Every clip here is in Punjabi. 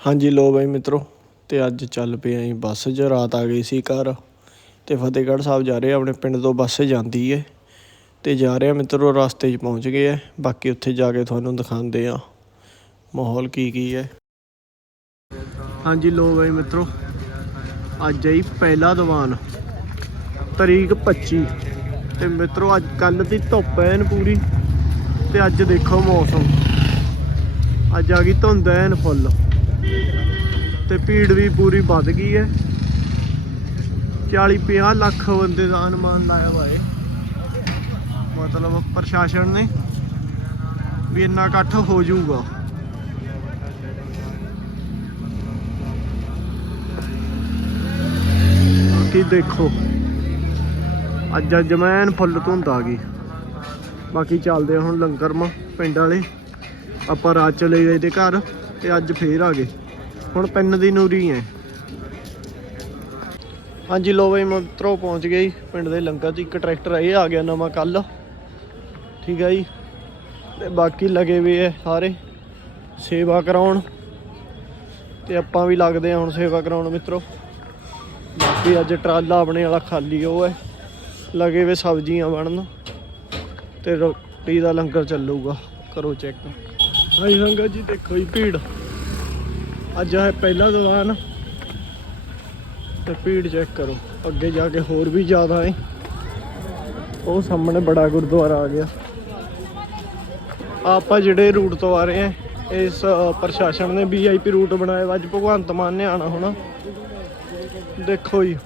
ਹਾਂਜੀ ਲੋ ਬਾਈ ਮਿੱਤਰੋ, ਤੇ ਅੱਜ ਚੱਲ ਪਏ ਆਂ ਬੱਸ 'ਚ, ਰਾਤ ਆ ਗਈ ਸੀ ਘਰ, ਤੇ ਫਤਿਹਗੜ੍ਹ ਸਾਹਿਬ ਜਾ ਰਹੇ ਆਪਣੇ ਪਿੰਡ ਤੋਂ ਬੱਸ ਜਾਂਦੀ ਏ, ਤੇ ਜਾ ਰਹੇ ਆ ਮਿੱਤਰੋ, ਰਸਤੇ 'ਚ ਪਹੁੰਚ ਗਏ ਆ, ਬਾਕੀ ਉੱਥੇ ਜਾ ਕੇ ਤੁਹਾਨੂੰ ਦਿਖਾਉਂਦੇ ਆ, ਮਾਹੌਲ ਕੀ ਕੀ ਹੈ ਹਾਂਜੀ ਲੋ ਬਾਈ ਮਿੱਤਰੋ, ਅੱਜ ਆਈ ਪਹਿਲਾ ਦੀਵਾਨ, ਤਰੀਕ 25 ਤੇ ਮਿੱਤਰੋ, ਅੱਜ ਕੱਲ ਦੀ ਧੁੱਪ ਐਨ ਪੂਰੀ, ਤੇ ਅੱਜ ਦੇਖੋ ਮੌਸਮ, ਅੱਜ ਆ ਗਈ ਧੁੰਦ ਐਨ ਫੁੱਲ। ਤੇ ਭੀੜ ਵੀ ਪੂਰੀ ਵੱਧ ਗਈ ਹੈ। 40 50 ਲੱਖ ਬੰਦੇ ਦਾ ਅਨੁਮਾਨ ਲਾਇਆ ਹੋਇਆ ਮਤਲਬ ਪ੍ਰਸ਼ਾਸਨ ਨੇ ਵੀ ਇੰਨਾ ਇਕੱਠ ਹੋ ਜਾਊਗਾ। ਬਾਕੀ ਦੇਖੋ, ਅੱਜ ਅੱਜ ਮੈਨ ਫੁੱਲ ਧੁੰਦ ਆ ਗਈ। ਬਾਕੀ ਚੱਲਦੇ ਆ ਹੁਣ ਲੰਗਰ ਪਿੰਡ ਵਾਲੇ। ਆਪਾਂ ਰਾਤ ਚਲੇ ਗਏ ਤੇ ਘਰ। ਤੇ ਅੱਜ ਫੇਰ ਆ ਗਏ। ਹੁਣ ਪਿੰਨ ਦੀ ਨੂਰੀ ਹੈ ਹਾਂਜੀ ਲੋ ਬਈ, ਮਿੱਤਰੋ, ਪਹੁੰਚ ਗਏ ਜੀ ਪਿੰਡ ਦੇ ਲੰਗਰ 'ਚ। ਇੱਕ ਟਰੈਕਟਰ ਇਹ ਆ ਗਿਆ ਨਵਾਂ ਕੱਲ। ਠੀਕ ਹੈ ਜੀ। ਤੇ ਬਾਕੀ ਲਗੇ ਵੀ ਐ ਸਾਰੇ। ਸੇਵਾ ਕਰਾਉਣ। ਤੇ ਆਪਾਂ ਵੀ ਲੱਗਦੇ ਆ ਹੁਣ ਸੇਵਾ ਕਰਾਉਣ, ਮਿੱਤਰੋ। ਬਾਕੀ ਅੱਜ ਟਰਾਲਾ ਆਪਣੇ ਵਾਲਾ ਖਾਲੀ ਉਹ ਹੈ ਲਗੇ ਵੇ ਸਬਜ਼ੀਆਂ ਬਣਨ। ਤੇ ਰੋਟੀ ਦਾ ਲੰਗਰ ਚੱਲੂਗਾ। ਕਰੋ ਚੈੱਕ। ਭਾਈ ਸੰਗਤ ਜੀ, ਦੇਖੋ ਜੀ ਭੀੜ। ਅੱਜ ਹੈ ਪਹਿਲਾ ਦੀਵਾਨ। ਤੇ ਭੀੜ ਚੈੱਕ ਕਰੋ। ਅੱਗੇ ਜਾ ਕੇ ਹੋਰ ਵੀ ਜ਼ਿਆਦਾ ਹੈ। ਉਹ ਸਾਹਮਣੇ ਬੜਾ ਗੁਰਦੁਆਰਾ ਆ ਗਿਆ। ਆਪਾਂ ਜਿਹੜੇ ਰੂਟ ਤੋਂ ਆ ਰਹੇ ਹਾਂ, ਇਸ ਪ੍ਰਸ਼ਾਸਨ ਨੇ ਵੀਆਈਪੀ ਰੂਟ ਬਣਾਇਆ ਵਾ। ਅੱਜ ਭਗਵੰਤ ਮਾਨ ਨੇ ਆਣਾ ਹੋਣਾ। ਦੇਖੋ ਜੀ।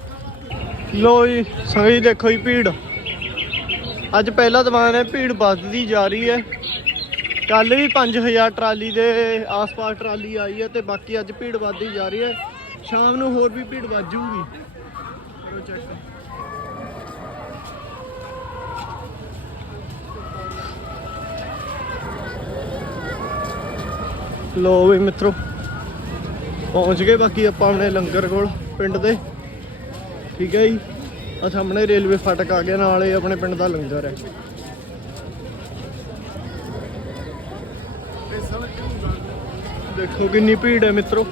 ਲੋ ਜੀ ਸਹੀ ਦੇਖੋ ਜੀ ਭੀੜ। ਅੱਜ ਪਹਿਲਾ ਦੀਵਾਨ ਹੈ, ਭੀੜ ਵੱਧਦੀ ਜਾ ਰਹੀ ਹੈ। ਕੱਲ ਵੀ 5000 ਟਰਾਲੀ ਦੇ ਆਸ-ਪਾਸ ਟਰਾਲੀ ਆਈ ਹੈ ਤੇ ਬਾਕੀ ਅੱਜ ਭੀੜ ਵੱਧਦੀ ਜਾ ਰਹੀ ਹੈ। ਸ਼ਾਮ ਨੂੰ ਹੋਰ ਵੀ ਭੀੜ ਵੱਧ ਜਾਊਗੀ। ਕਰੋ। ਚੈੱਕ ਲੋ ਵੀ ਮਿੱਤਰੋ, ਪਹੁੰਚ ਗਏ ਬਾਕੀ ਆਪਾਂ ਆਪਣੇ ਲੰਗਰ ਕੋਲ, ਪਿੰਡ ਦੇ। ਠੀਕ ਹੈ ਜੀ। ਆ ਸਾਹਮਣੇ ਰੇਲਵੇ ਫਾਟਕ ਆ ਗਿਆ, ਨਾਲ ਇਹ ਆਪਣੇ ਪਿੰਡ ਦਾ ਲੰਗਰ ਹੈ। ਦੇਖੋ ਕਿੰਨੀ ਭੀੜ ਹੈ ਮਿੱਤਰੋ।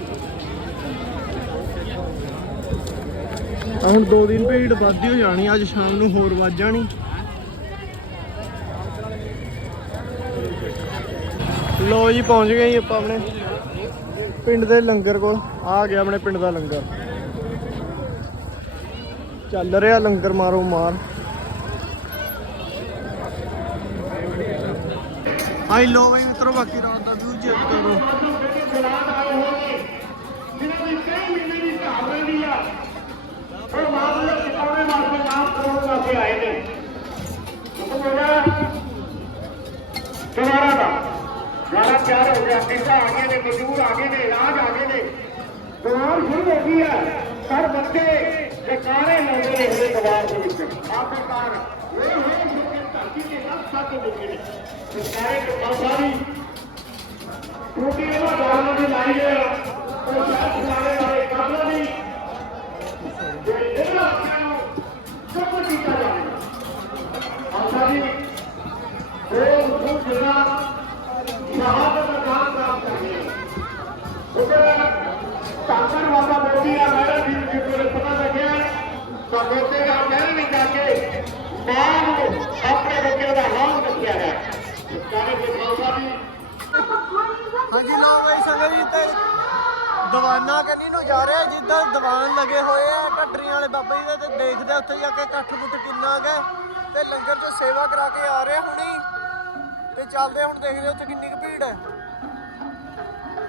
ਹੁਣ ਦੋ ਦਿਨ ਭੀੜ ਵੱਧਦੀ ਹੋ ਜਾਣੀ, ਅੱਜ ਸ਼ਾਮ ਨੂੰ ਹੋਰ ਵੱਧ ਜਾਣੀ। ਲੋ ਜੀ, ਪਹੁੰਚ ਗਏ ਜੀ ਆਪਾਂ ਆਪਣੇ ਪਿੰਡ ਦੇ ਲੰਗਰ ਕੋਲ। ਆ ਗਿਆ ਆਪਣੇ ਪਿੰਡ ਦਾ ਲੰਗਰ। ਚੱਲ ਰਿਹਾ ਲੰਗਰ ਮਾਰੋ ਮਾਰ। ਆਈ ਲੋ ਵੀ ਮਿੱਤਰੋ, ਬਾਕੀ ਰਾਤ ਦਾ ਵਿਊ ਚੈੱਕ ਕਰੋ। ਦੁਬਾਰਾ ਦਾ ਦੁਬਾਰਾ ਤਿਆਰ ਹੋ ਗਿਆ ਕਿਸਾ ਆ ਗਏ ਨੇ, ਮਜ਼ਦੂਰ ਆ ਗਏ ਨੇ ਇਲਾਜ ਆ ਗਏ ਨੇ। ਦੁਆਰ ਸ਼ੁਰੂ ਹੋ ਗਈ ਹੈ ਸਰ ਬੱਚੇ ਜਕਾਰੇ ਲਾਉਂਦੇ ਨੇ ਇਹਦੇ ਦੁਆਰ ਦੇ ਵਿੱਚ। ਆਖਰਕਾਰ ਇਹ ਹੋਏ ਕਿ ਧਰਤੀ ਦੇ ਲੱਖ ਸੱਤ ਲੋਕੇ ਨੇ। ਜਕਾਰੇ ਤੇ ਬਾਸਾਰੀ ਕਿਉਂਕਿ ਹਨ ਬਾਬਾ ਮੋਦੀ ਆ ਮੈਡਮ ਜੀ ਨੂੰ ਜਿੱਥੇ ਪਤਾ ਲੱਗਿਆ ਤਾਂ ਮੋਦੀ ਦਾ ਕਹਿਣ ਨਹੀਂ ਜਾ ਕੇ ਨੂੰ ਆਪਣੇ ਬੱਚੇ ਦਾ ਹਾਲ ਦੱਸਿਆ ਹੈ ਸਾਰੇ ਦੇ ਬਾਬਾ ਜੀ ਹਾਂਜੀ ਲੋ ਬਈ ਸੰਗਤ ਜੀ, ਤੇ ਦੀਵਾਨਾ ਕੰਨੀ ਨੂੰ ਜਾ ਰਿਹਾ, ਜਿੱਦਾਂ ਦੀਵਾਨ ਲੱਗੇ ਹੋਏ ਆ ਢੱਡਰੀਆਂ ਵਾਲੇ ਬਾਬਾ ਜੀ ਦੇ, ਤੇ ਦੇਖਦੇ ਉੱਥੇ ਜਾ ਕੇ ਇਕੱਠ ਮੁੱਠ ਕਿੰਨਾ ਹੈ, ਤੇ ਲੰਗਰ 'ਚ ਸੇਵਾ ਕਰਾ ਕੇ ਆ ਰਹੇ ਹੁਣੀ, ਤੇ ਚੱਲਦੇ ਹੁਣ ਦੇਖਦੇ ਉੱਥੇ ਕਿੰਨੀ ਕੁ ਭੀੜ ਹੈ।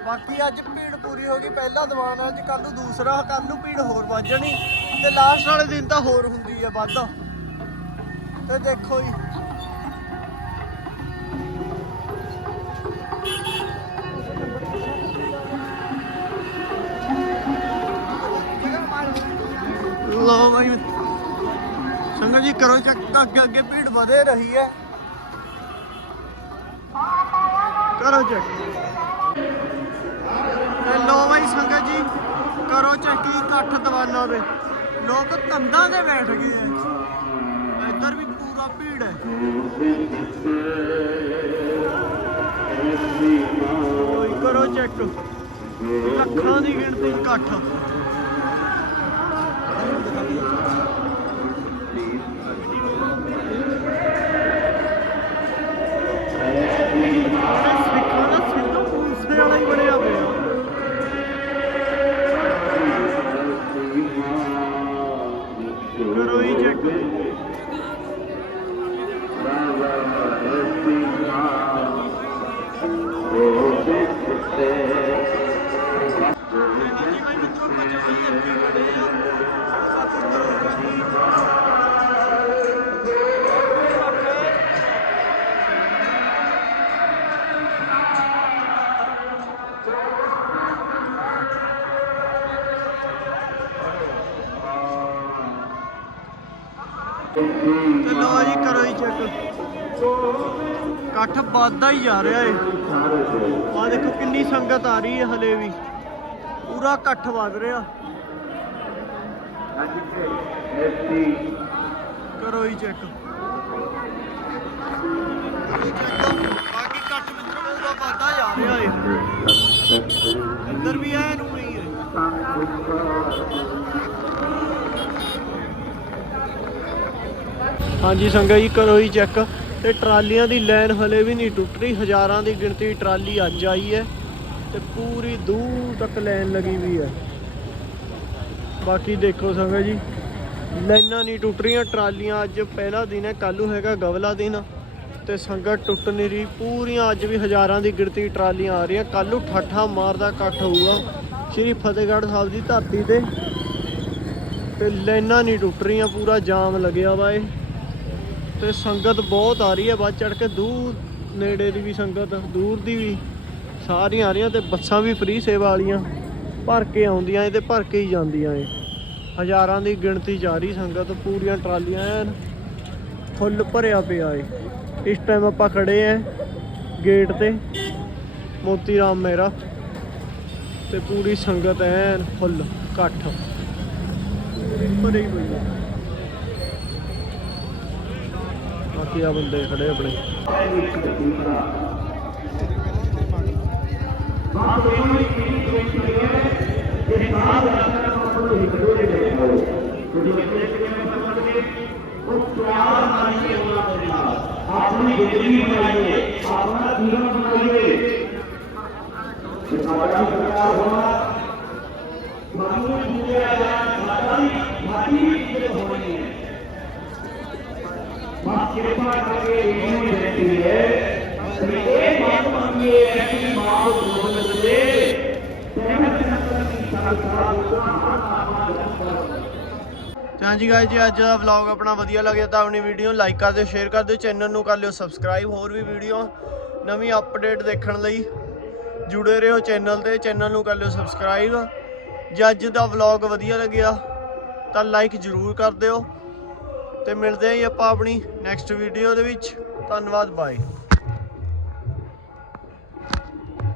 ਬਾਕੀ ਅੱਜ ਭੀੜ ਪੂਰੀ ਹੋ ਗਈ, ਪਹਿਲਾ ਦੀਵਾਨ ਅੱਜ ਕੱਲ ਨੂੰ ਦੂਸਰਾ ਕੱਲ ਨੂੰ ਭੀੜ ਹੋਰ ਵੱਧ ਜਾਣੀ ਤੇ ਲਾਸਟ ਵਾਲੇ ਦਿਨ ਤਾਂ ਹੋਰ ਹੁੰਦੀ ਹੈ ਵੱਧ। ਤੇ ਦੇਖੋ ਜੀ। ਲੋ ਭਾਈ ਸੰਗਤ ਜੀ ਕਰੋ ਚੱਕ ਅੱਗੇ ਅੱਗੇ ਭੀੜ ਵਧੇ ਰਹੀ ਹੈ। ਕਰੋ ਚੈੱਕ ਲੋ ਭਾਈ ਸੰਗਤ ਜੀ, ਕਰੋ ਚੈੱਕ ਇਕੱਠ ਦੀਵਾਨਾਂ ਦੇ ਲੋਕ ਤੰਦਾਂ ਦੇ ਬੈਠ ਗਏ ਐ ਇੱਧਰ ਵੀ ਪੂਰਾ ਭੀੜ ਹੈ। ਕਰੋ ਚੈੱਕ। ਲੱਖਾਂ ਦੀ ਗਿਣਤੀ ਇਕੱਠ। ਕਰੋ ਹੀ ਚੈੱਕ ਜੀ, ਕਰੋ ਹੀ ਚੈੱਕ ਇਕੱਠ ਵੱਧਦਾ ਹੀ ਜਾ ਰਿਹਾ ਏ। ਆ ਦੇਖੋ ਕਿੰਨੀ ਸੰਗਤ ਆ ਰਹੀ ਹੈ ਹਲੇ ਵੀ। ਪੂਰਾ ਇਕੱਠ ਵੱਧ ਰਿਹਾ। ਕਰੋ ਹੀ ਚੈੱਕ ਬਾਕੀ ਇਕੱਠ ਮਿੱਤਰੋ, ਪੂਰਾ ਵੱਧਦਾ ਜਾ ਰਿਹਾ ਏ। ਅੰਦਰ ਵੀ ਐ ਨੂੰ ਨਹੀਂ ਹੈ ਹਾਂਜੀ ਸੰਗਤ ਜੀ, ਕਰੋ ਹੀ ਚੈੱਕ। ਤੇ ਟਰਾਲੀਆਂ ਦੀ ਲਾਈਨ ਹਲੇ ਵੀ ਨਹੀਂ ਟੁੱਟ ਰਹੀ। ਹਜ਼ਾਰਾਂ ਦੀ ਗਿਣਤੀ ਟਰਾਲੀ ਅੱਜ ਆਈ ਹੈ ਤੇ ਪੂਰੀ ਦੂਰ ਤੱਕ ਲਾਈਨ ਲੱਗੀ ਵੀ ਹੈ। ਬਾਕੀ ਦੇਖੋ ਸੰਗਾ ਜੀ, ਲਾਈਨਾਂ ਨਹੀਂ ਟੁੱਟ ਰਹੀਆਂ। ਟਰਾਲੀਆਂ ਅੱਜ ਪਹਿਲਾ ਦਿਨ ਹੈ, ਕੱਲ੍ਹ ਹੈਗਾ ਗਵਲਾ ਦਿਨ। ਤੇ ਸੰਗਤ ਟੁੱਟ ਨਹੀਂ ਰਹੀ। ਪੂਰੀਆਂ ਅੱਜ ਵੀ ਹਜ਼ਾਰਾਂ ਦੀ ਗਿਣਤੀ ਟਰਾਲੀਆਂ ਆ ਰਹੀਆਂ। ਕੱਲ੍ਹ ਨੂੰ ਠਾਠਾ ਮਾਰਦਾ ਇਕੱਠ ਹੋਊਗਾ। ਸ਼੍ਰੀ ਫਤਿਹਗੜ੍ਹ ਸਾਹਿਬ ਦੀ ਧਰਤੀ ਤੇ। ਤੇ ਲਾਈਨਾਂ ਨਹੀਂ ਟੁੱਟ ਰਹੀਆਂ। ਪੂਰਾ ਜਾਮ ਲੱਗਿਆ ਵਾ ਇਹ। ਤੇ ਸੰਗਤ ਬਹੁਤ ਆ ਰਹੀ ਹੈ, ਵੱਧ ਚੜ ਕੇ ਦੂਰ ਨੇੜੇ ਦੀ ਵੀ ਸੰਗਤ, ਦੂਰ ਦੀ ਵੀ ਸਾਰੀਆਂ ਆ ਰਹੀਆਂ ਤੇ ਬੱਸਾਂ ਵੀ ਫ੍ਰੀ ਸੇਵਾ ਵਾਲੀਆਂ, ਭਰ ਕੇ ਆਉਂਦੀਆਂ ਏ ਤੇ ਭਰ ਕੇ ਹੀ ਜਾਂਦੀਆਂ ਏ ਹਜ਼ਾਰਾਂ ਦੀ ਗਿਣਤੀ ਜਾ ਰਹੀ ਸੰਗਤ, ਪੂਰੀਆਂ ਟਰਾਲੀਆਂ ਐਨ, ਫੁੱਲ ਭਰਿਆ ਪਿਆ ਏ ਇਸ ਟਾਈਮ ਆਪਾਂ ਖੜੇ ਆਂ ਗੇਟ ਤੇ ਮੋਤੀ ਰਾਮ ਮੇਰਾ, ਤੇ ਪੂਰੀ ਸੰਗਤ ਐਨ ਫੁੱਲ, ਇਕੱਠ। ਭਰੀ ਹੋਈ ਹੈ ਬਾਕੀ ਆ ਬੰਦੇ ਖੜੇ ਆਪਣੇ। ਆਪਣੀ ਜ਼ਿੰਦਗੀ ਬਣਾਈਏ ਆਪਣਾ ਜੀਵਨ ਬਣਾਈਏ ਸਾਡਾ ਵੀ ਸਰਕਾਰ ਹੋਣਾ ਸਾਨੂੰ ਵੀ ਜੁੜਿਆ ਜਾਣਾ ਸਾਡਾ ਵੀ ਸਾਡੀ ਵੀ ਇੱਜ਼ਤ ਹੋਣੀ ਹੈ ਮਾਂ ਕਿਰਪਾ ਕਰਕੇ ਇਹਨੂੰ ਹੀ ਹੈ ਕਿ ਇਹ ਬਾਤ ਮੰਗੀਏ ਕਿ ਮਾਂ ਨੂੰ ਗੋਬਿੰਦ ਹਾਂਜੀ ਗਾਇਸ ਜੀ ਅੱਜ ਦਾ ਵਲੌਗ ਆਪਣਾ ਵਧੀਆ ਲੱਗਿਆ ਤਾਂ ਆਪਣੀ ਵੀਡੀਓ ਨੂੰ ਲਾਈਕ ਕਰ ਦਿਓ ਸ਼ੇਅਰ ਕਰ ਦਿਓ ਚੈਨਲ ਨੂੰ ਕਰ ਲਿਓ ਸਬਸਕ੍ਰਾਈਬ ਹੋਰ ਵੀ ਵੀਡੀਓ ਨਵੀਂ ਅਪਡੇਟ ਦੇਖਣ ਲਈ ਜੁੜੇ ਰਹੋ ਚੈਨਲ ਤੇ ਚੈਨਲ ਨੂੰ ਕਰ ਲਿਓ ਸਬਸਕ੍ਰਾਈਬ ਜੇ ਅੱਜ ਦਾ ਵਲੌਗ ਵਧੀਆ ਲੱਗਿਆ ਤਾਂ ਲਾਈਕ ਜ਼ਰੂਰ ਕਰ ਦਿਓ। ਤੇ ਮਿਲਦੇ ਆਂ ਜੀ ਆਪਾਂ ਆਪਣੀ ਨੈਕਸਟ ਵੀਡੀਓ ਦੇ ਵਿੱਚ। ਧੰਨਵਾਦ ਬਾਏ